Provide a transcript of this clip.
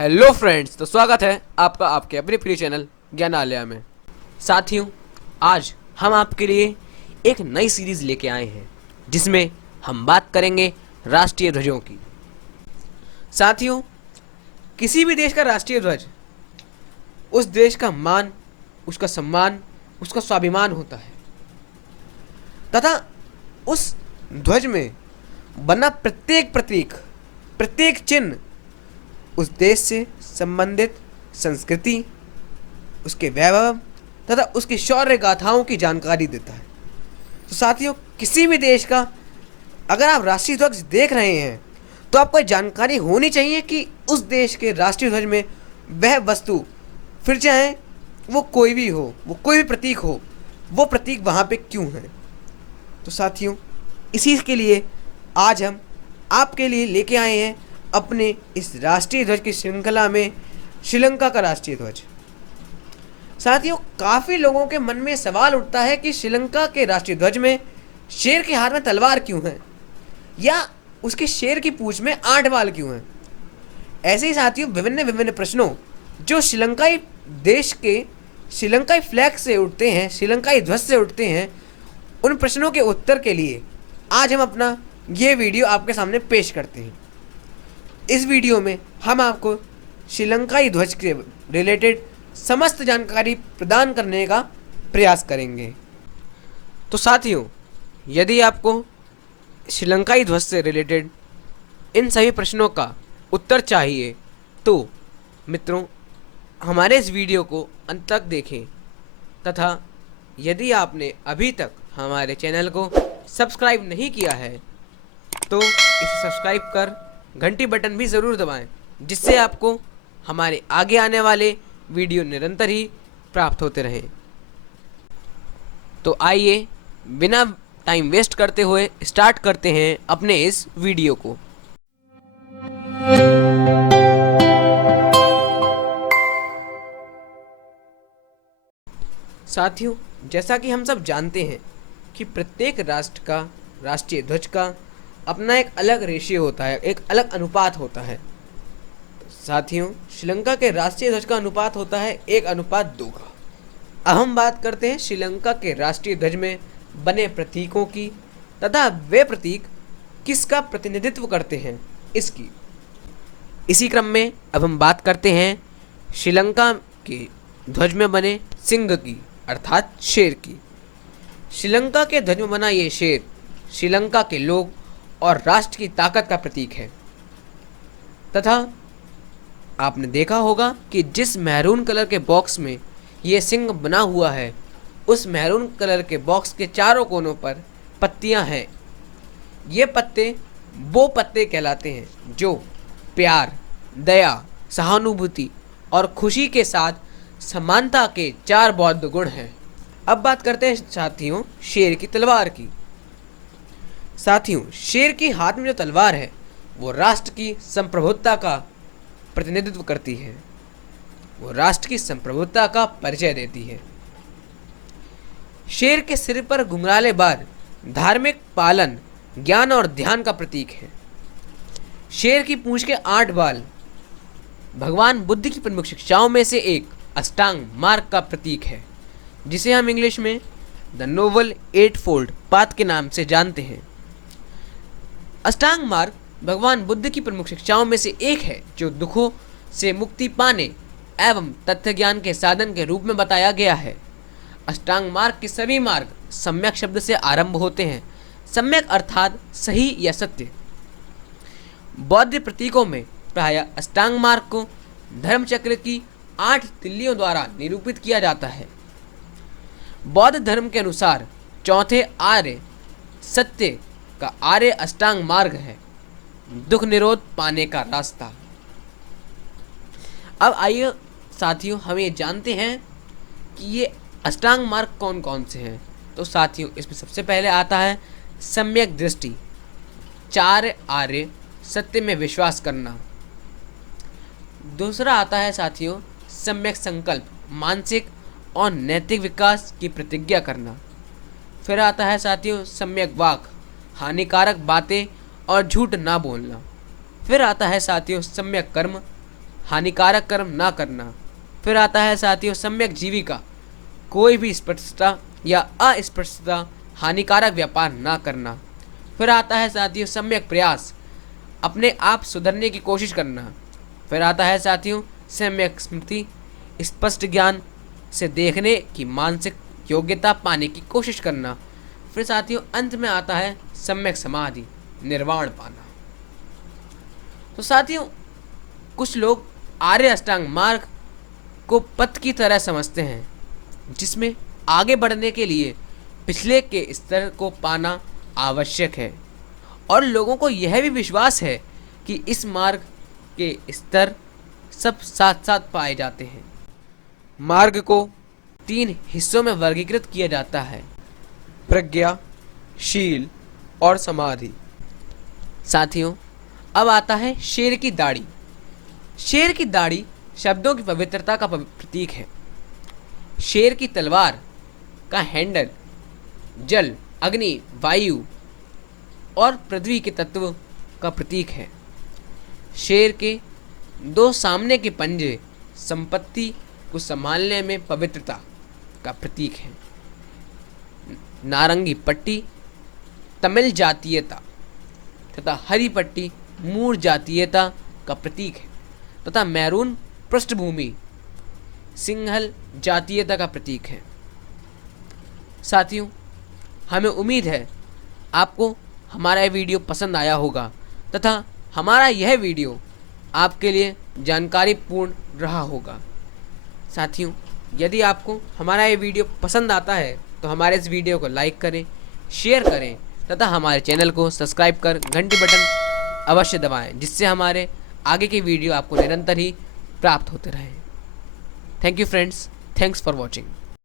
Hello friends, तो स्वागत है आपका आपके अपने प्रिय चैनल ज्ञानालय में। साथियों, आज हम आपके लिए एक नई सीरीज लेके आए हैं जिसमें हम बात करेंगे राष्ट्रीय ध्वजों की। साथियों, किसी भी देश का राष्ट्रीय ध्वज उस देश का मान, उसका सम्मान, उसका स्वाभिमान होता है तथा उस ध्वज में बना प्रत्येक प्रतीक, प्रत्येक चिन्ह उस देश से संबंधित संस्कृति, उसके वैभव तथा उसकी शौर्य गाथाओं की जानकारी देता है। तो साथियों, किसी भी देश का अगर आप राष्ट्रीय ध्वज देख रहे हैं तो आपको जानकारी होनी चाहिए कि उस देश के राष्ट्रीय ध्वज में वह वस्तु, फिर चाहे वो कोई भी हो, वो कोई भी प्रतीक हो, वो प्रतीक वहाँ पे क्यों है। तो साथियों, इसी के लिए आज हम आपके लिए लेके आए हैं अपने इस राष्ट्रीय ध्वज की श्रृंखला में श्रीलंका का राष्ट्रीय ध्वज। साथियों, काफ़ी लोगों के मन में सवाल उठता है कि श्रीलंका के राष्ट्रीय ध्वज में शेर के हाथ में तलवार क्यों है, या उसके शेर की पूंछ में 8 बाल क्यों हैं। ऐसे ही साथियों विभिन्न विभिन्न प्रश्नों जो श्रीलंकाई देश के श्रीलंकाई फ्लैग से उठते हैं, श्रीलंकाई ध्वज से उठते हैं, उन प्रश्नों के उत्तर के लिए आज हम अपना ये वीडियो आपके सामने पेश करते हैं। इस वीडियो में हम आपको श्रीलंकाई ध्वज के रिलेटेड समस्त जानकारी प्रदान करने का प्रयास करेंगे। तो साथियों, यदि आपको श्रीलंकाई ध्वज से रिलेटेड इन सभी प्रश्नों का उत्तर चाहिए तो मित्रों, हमारे इस वीडियो को अंत तक देखें तथा यदि आपने अभी तक हमारे चैनल को सब्सक्राइब नहीं किया है तो इसे सब्सक्राइब कर घंटी बटन भी ज़रूर दबाएं, जिससे आपको हमारे आगे आने वाले वीडियो निरंतर ही प्राप्त होते रहें। तो आइए बिना टाइम वेस्ट करते हुए स्टार्ट करते हैं अपने इस वीडियो को। साथियों, जैसा कि हम सब जानते हैं कि प्रत्येक राष्ट्र का राष्ट्रीय ध्वज का अपना एक अलग रेशियो होता है, एक अलग अनुपात होता है। साथियों, श्रीलंका के राष्ट्रीय ध्वज का अनुपात होता है 1:2 का। अब हम बात करते हैं श्रीलंका के राष्ट्रीय ध्वज में बने प्रतीकों की तथा वे प्रतीक किसका प्रतिनिधित्व करते हैं इसकी। इसी क्रम में अब हम बात करते हैं श्रीलंका के ध्वज में बने सिंह की, अर्थात शेर की। श्रीलंका के ध्वज में बना ये शेर श्रीलंका के लोग और राष्ट्र की ताकत का प्रतीक है तथा आपने देखा होगा कि जिस मैरून कलर के बॉक्स में ये सिंह बना हुआ है, उस मैरून कलर के बॉक्स के चारों कोनों पर पत्तियां हैं। ये पत्ते वो पत्ते कहलाते हैं जो प्यार, दया, सहानुभूति और खुशी के साथ समानता के 4 बौद्ध गुण हैं। अब बात करते हैं साथियों शेर की तलवार की। साथियों, शेर के हाथ में जो तलवार है वो राष्ट्र की संप्रभुता का प्रतिनिधित्व करती है, वो राष्ट्र की संप्रभुता का परिचय देती है। शेर के सिर पर घुंघराले बाल धार्मिक पालन, ज्ञान और ध्यान का प्रतीक है। शेर की पूंछ के 8 बाल भगवान बुद्ध की प्रमुख शिक्षाओं में से एक अष्टांग मार्ग का प्रतीक है, जिसे हम इंग्लिश में द नोबल 8-फोल्ड पाथ के नाम से जानते हैं। अष्टांग मार्ग भगवान बुद्ध की प्रमुख शिक्षाओं में से एक है जो दुखों से मुक्ति पाने एवं तथ्य ज्ञान के साधन के रूप में बताया गया है। अष्टांग मार्ग के सभी मार्ग सम्यक शब्द से आरंभ होते हैं। सम्यक अर्थात सही या सत्य। बौद्ध प्रतीकों में प्रायः अष्टांग मार्ग को धर्मचक्र की 8 तिल्लियों द्वारा निरूपित किया जाता है। बौद्ध धर्म के अनुसार चौथे आर्य सत्य का आर्य अष्टांग मार्ग है, दुख निरोध पाने का रास्ता। अब आइए साथियों, हम ये जानते हैं कि ये अष्टांग मार्ग कौन कौन से हैं। तो साथियों, इसमें सबसे पहले आता है सम्यक दृष्टि, 4 आर्य सत्य में विश्वास करना। दूसरा आता है साथियों सम्यक संकल्प, मानसिक और नैतिक विकास की प्रतिज्ञा करना। फिर आता है साथियों सम्यक वाक, हानिकारक बातें और झूठ ना बोलना। फिर आता है साथियों सम्यक कर्म, हानिकारक कर्म ना करना। फिर आता है साथियों सम्यक जीविका, कोई भी स्पष्टता या अस्पष्टता, हानिकारक व्यापार ना करना। फिर आता है साथियों सम्यक प्रयास, अपने आप सुधरने की कोशिश करना। फिर आता है साथियों सम्यक स्मृति, स्पष्ट ज्ञान से देखने की मानसिक योग्यता पाने की कोशिश करना। फिर साथियों अंत में आता है सम्यक समाधि, निर्वाण पाना। तो साथियों कुछ लोग आर्य अष्टांग मार्ग को पथ की तरह समझते हैं, जिसमें आगे बढ़ने के लिए पिछले के स्तर को पाना आवश्यक है, और लोगों को यह भी विश्वास है कि इस मार्ग के स्तर सब साथ साथ पाए जाते हैं। मार्ग को 3 हिस्सों में वर्गीकृत किया जाता है, प्रज्ञा, शील और समाधि। साथियों अब आता है शेर की दाढ़ी। शेर की दाढ़ी शब्दों की पवित्रता का प्रतीक है। शेर की तलवार का हैंडल जल, अग्नि, वायु और पृथ्वी के तत्व का प्रतीक है। शेर के 2 सामने के पंजे संपत्ति को संभालने में पवित्रता का प्रतीक है। नारंगी पट्टी तमिल जातीयता तथा हरी पट्टी मूर जातीयता का प्रतीक है, तथा मैरून पृष्ठभूमि सिंहल जातीयता का प्रतीक है। साथियों हमें उम्मीद है आपको हमारा यह वीडियो पसंद आया होगा, तथा हमारा यह वीडियो आपके लिए जानकारीपूर्ण रहा होगा। साथियों यदि आपको हमारा ये वीडियो पसंद आता है तो हमारे इस वीडियो को लाइक करें, शेयर करें तथा हमारे चैनल को सब्सक्राइब कर घंटी बटन अवश्य दबाएं, जिससे हमारे आगे की वीडियो आपको निरंतर ही प्राप्त होते रहें। Thank you friends, thanks for watching.